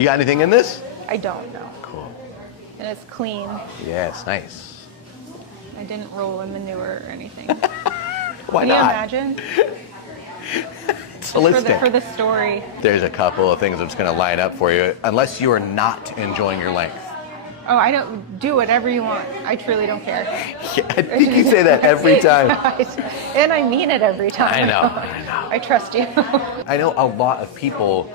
You got anything in this? I don't know. Cool. And it's clean. Yeah, it's nice. I didn't roll in manure or anything. Why Can you not? imagine? It's holistic. For the story. There's a couple of things I'm just going to line up for you, unless you are not enjoying your length. Oh, I don't do whatever you want. I truly don't care. Yeah, I think you say that every time. And I mean it every time. I know. I trust you. I know a lot of people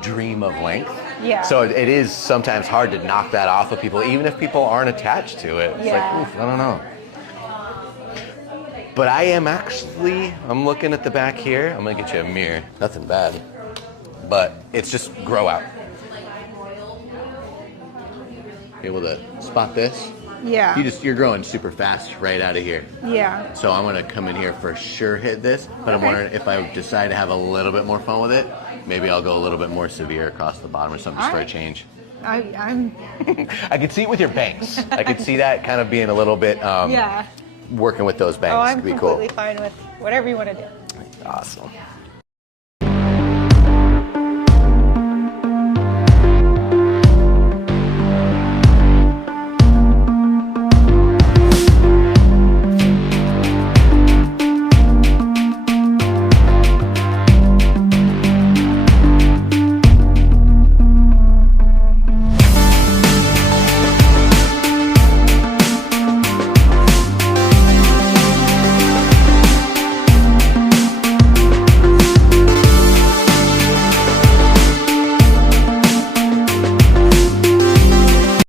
dream of length. Yeah. So it is sometimes hard to knock that off of people, even if people aren't attached to it. It's Yeah. like, oof, I don't know. But I am actually, I'm looking at the back here. I'm going to get you a mirror. Nothing bad. But it's just grow out. Able to spot this? Yeah. You're growing super fast right out of here. Yeah. So I'm gonna come in here for sure, hit this, but I'm Okay. wondering if I decide to have a little bit more fun with it, maybe I'll go a little bit more severe across the bottom or something just for a Alright. change. I'm. I could see it with your bangs. I could see that kind of being a little bit Yeah. working with those bangs. Oh, I'm could be completely cool. fine with whatever you want to do. Awesome.